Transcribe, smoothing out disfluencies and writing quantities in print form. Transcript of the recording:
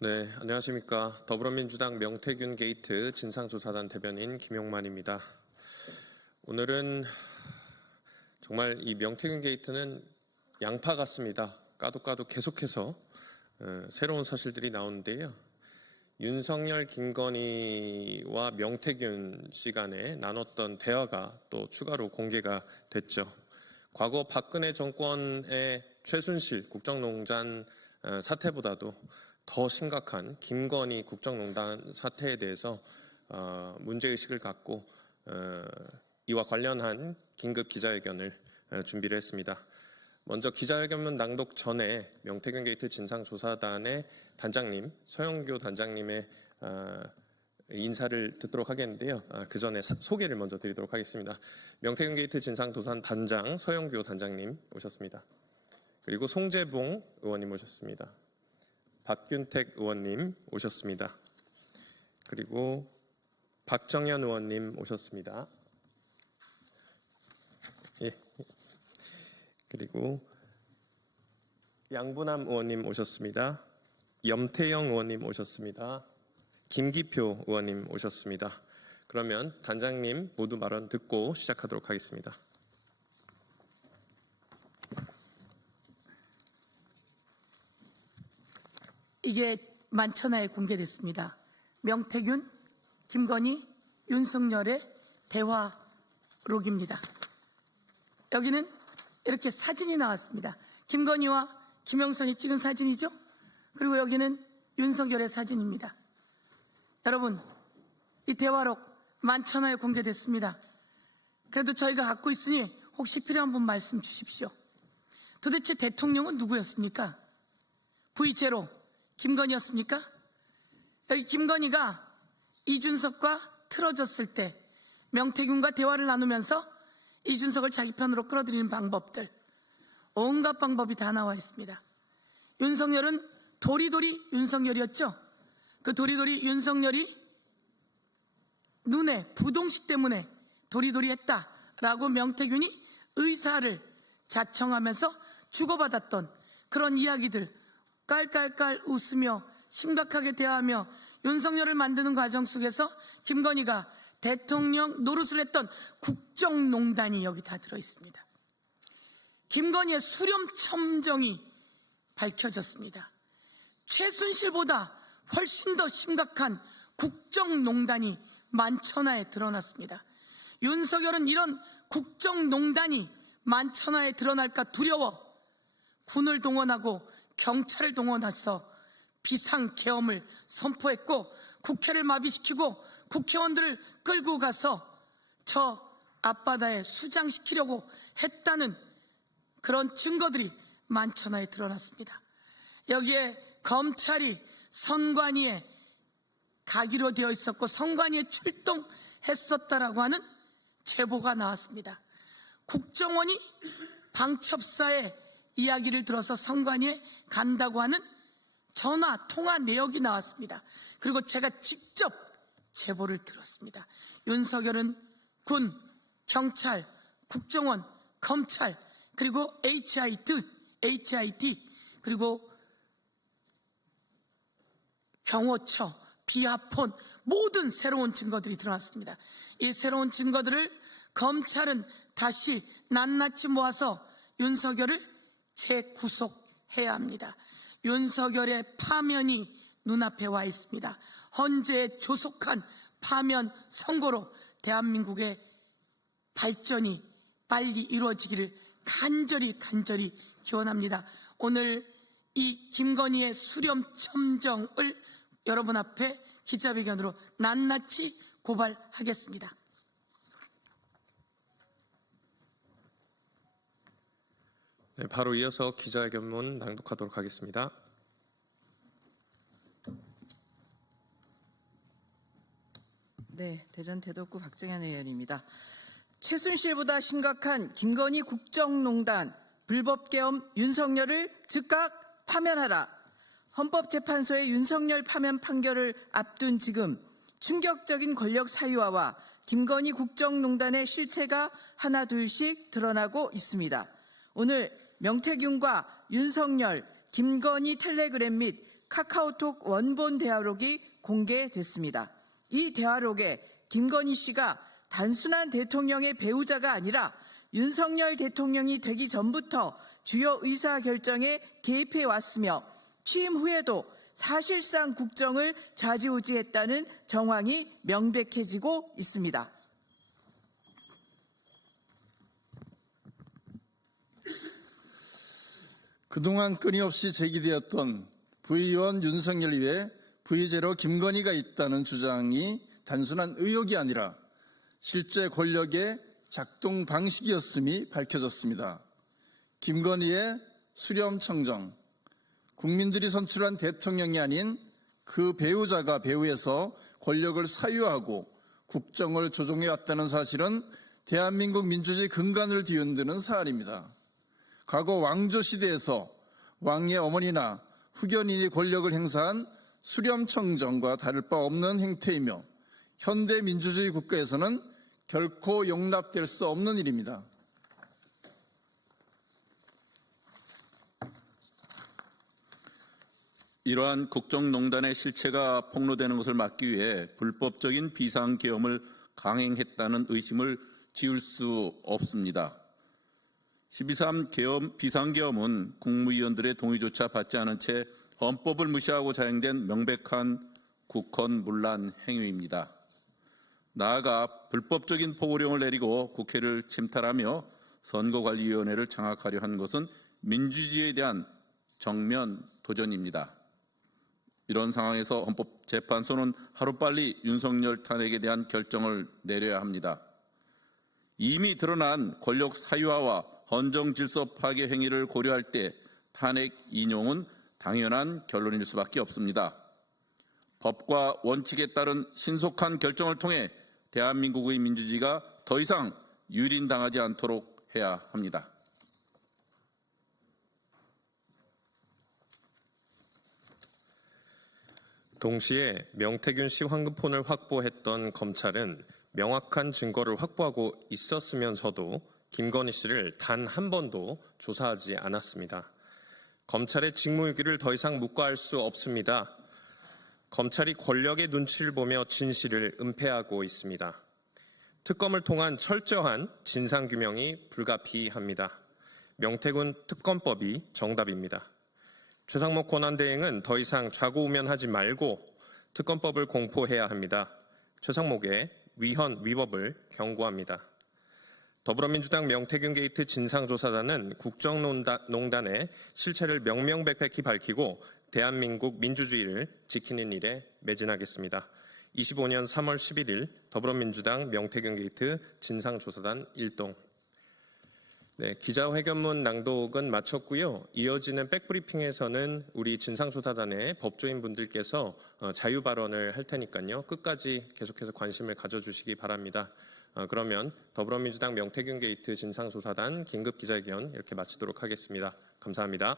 네, 안녕하십니까. 더불어민주당 명태균 게이트 진상조사단 대변인 김용만입니다. 오늘은 정말 이 명태균 게이트는 양파 같습니다. 까도 계속해서 새로운 사실들이 나오는데요. 윤석열, 김건희와 명태균 씨 간에 나눴던 대화가 또 추가로 공개가 됐죠. 과거 박근혜 정권의 최순실 국정농단 사태보다도 더 심각한 김건희 국정농단 사태에 대해서 문제의식을 갖고 이와 관련한 긴급 기자회견을 준비를 했습니다. 먼저 기자회견문 낭독 전에 명태균 게이트 진상조사단의 단장님, 서영교 단장님의 인사를 듣도록 하겠는데요. 그 전에 소개를 먼저 드리도록 하겠습니다. 명태균 게이트 진상조사단 단장 서영교 단장님 오셨습니다. 그리고 송재봉 의원님 오셨습니다. 박균택 의원님 오셨습니다. 그리고 박정현 의원님 오셨습니다. 예. 그리고 양부남 의원님 오셨습니다. 염태영 의원님 오셨습니다. 김기표 의원님 오셨습니다. 그러면 단장님 모두 발언 듣고 시작하도록 하겠습니다. 이게 만천하에 공개됐습니다. 명태균, 김건희, 윤석열의 대화록입니다. 여기는 이렇게 사진이 나왔습니다. 김건희와 김영선이 찍은 사진이죠. 그리고 여기는 윤석열의 사진입니다. 여러분, 이 대화록 만천하에 공개됐습니다. 그래도 저희가 갖고 있으니 혹시 필요한 분 말씀 주십시오. 도대체 대통령은 누구였습니까? V0 김건희였습니까? 여기 김건희가 이준석과 틀어졌을 때 명태균과 대화를 나누면서 이준석을 자기 편으로 끌어들이는 방법들, 온갖 방법이 다 나와 있습니다. 윤석열은 도리도리 윤석열이었죠. 그 도리도리 윤석열이 눈에 부동시 때문에 도리도리 했다라고 명태균이 의사를 자청하면서 주고받았던 그런 이야기들, 깔깔깔 웃으며 심각하게 대화하며 윤석열을 만드는 과정 속에서 김건희가 대통령 노릇을 했던 국정농단이 여기 다 들어있습니다. 김건희의 수렴첨정이 밝혀졌습니다. 최순실보다 훨씬 더 심각한 국정농단이 만천하에 드러났습니다. 윤석열은 이런 국정농단이 만천하에 드러날까 두려워 군을 동원하고 경찰을 동원해서 비상계엄을 선포했고 국회를 마비시키고 국회의원들을 끌고 가서 저 앞바다에 수장시키려고 했다는 그런 증거들이 만천하에 드러났습니다. 여기에 검찰이 선관위에 가기로 되어 있었고 선관위에 출동했었다라고 하는 제보가 나왔습니다. 국정원이 방첩사의 이야기를 들어서 선관위에 간다고 하는 전화, 통화 내역이 나왔습니다. 그리고 제가 직접 제보를 들었습니다. 윤석열은 군, 경찰, 국정원, 검찰, 그리고 HIT, 그리고 경호처, 비하폰, 모든 새로운 증거들이 드러났습니다. 이 새로운 증거들을 검찰은 다시 낱낱이 모아서 윤석열을 재구속해야 합니다. 윤석열의 파면이 눈앞에 와 있습니다. 헌재의 조속한 파면 선고로 대한민국의 발전이 빨리 이루어지기를 간절히 기원합니다. 오늘 이 김건희의 수렴첨정을 여러분 앞에 기자회견으로 낱낱이 고발하겠습니다. 네, 바로 이어서 기자회견문 낭독하도록 하겠습니다. 네, 대전 대덕구 박정현 의원입니다. 최순실보다 심각한 김건희 국정농단 불법계엄 윤석열을 즉각 파면하라. 헌법재판소의 윤석열 파면 판결을 앞둔 지금 충격적인 권력 사유화와 김건희 국정농단의 실체가 하나둘씩 드러나고 있습니다. 오늘 명태균과 윤석열, 김건희 텔레그램 및 카카오톡 원본 대화록이 공개됐습니다. 이 대화록에 김건희 씨가 단순한 대통령의 배우자가 아니라 윤석열 대통령이 되기 전부터 주요 의사결정에 개입해 왔으며 취임 후에도 사실상 국정을 좌지우지했다는 정황이 명백해지고 있습니다. 그동안 끊임없이 제기되었던 V원 윤석열 위에 V제로 김건희가 있다는 주장이 단순한 의혹이 아니라 실제 권력의 작동 방식이었음이 밝혀졌습니다. 김건희의 수렴청정, 국민들이 선출한 대통령이 아닌 그 배우자가 배후에서 권력을 사유하고 국정을 조종해왔다는 사실은 대한민국 민주주의 근간을 뒤흔드는 사안입니다. 과거 왕조 시대에서 왕의 어머니나 후견인이 권력을 행사한 수렴청정과 다를 바 없는 행태이며 현대 민주주의 국가에서는 결코 용납될 수 없는 일입니다. 이러한 국정농단의 실체가 폭로되는 것을 막기 위해 불법적인 비상계엄을 강행했다는 의심을 지울 수 없습니다. 12.3 비상계엄은 국무위원들의 동의조차 받지 않은 채 헌법을 무시하고 자행된 명백한 국헌문란 행위입니다. 나아가 불법적인 포고령을 내리고 국회를 침탈하며 선거관리위원회를 장악하려 한 것은 민주주의에 대한 정면 도전입니다. 이런 상황에서 헌법재판소는 하루빨리 윤석열 탄핵에 대한 결정을 내려야 합니다. 이미 드러난 권력 사유화와 헌정 질서 파괴 행위를 고려할 때 탄핵 인용은 당연한 결론일 수밖에 없습니다. 법과 원칙에 따른 신속한 결정을 통해 대한민국의 민주주의가 더 이상 유린당하지 않도록 해야 합니다. 동시에 명태균 씨 황금폰을 확보했던 검찰은 명확한 증거를 확보하고 있었으면서도 김건희 씨를 단 한 번도 조사하지 않았습니다. 검찰의 직무유기를 더 이상 묵과할 수 없습니다. 검찰이 권력의 눈치를 보며 진실을 은폐하고 있습니다. 특검을 통한 철저한 진상규명이 불가피합니다. 명태균 특검법이 정답입니다. 최상목 권한대행은 더 이상 좌고우면하지 말고 특검법을 공포해야 합니다. 최상목의 위헌 위법을 경고합니다. 더불어민주당 명태균 게이트 진상조사단은 국정농단의 실체를 명명백백히 밝히고 대한민국 민주주의를 지키는 일에 매진하겠습니다. 25년 3월 11일 더불어민주당 명태균 게이트 진상조사단 1동. 네, 기자회견문 낭독은 마쳤고요. 이어지는 백브리핑에서는 우리 진상조사단의 법조인분들께서 자유 발언을 할 테니까요. 끝까지 계속해서 관심을 가져주시기 바랍니다. 그러면 더불어민주당 명태균 게이트 진상조사단 긴급 기자회견 이렇게 마치도록 하겠습니다. 감사합니다.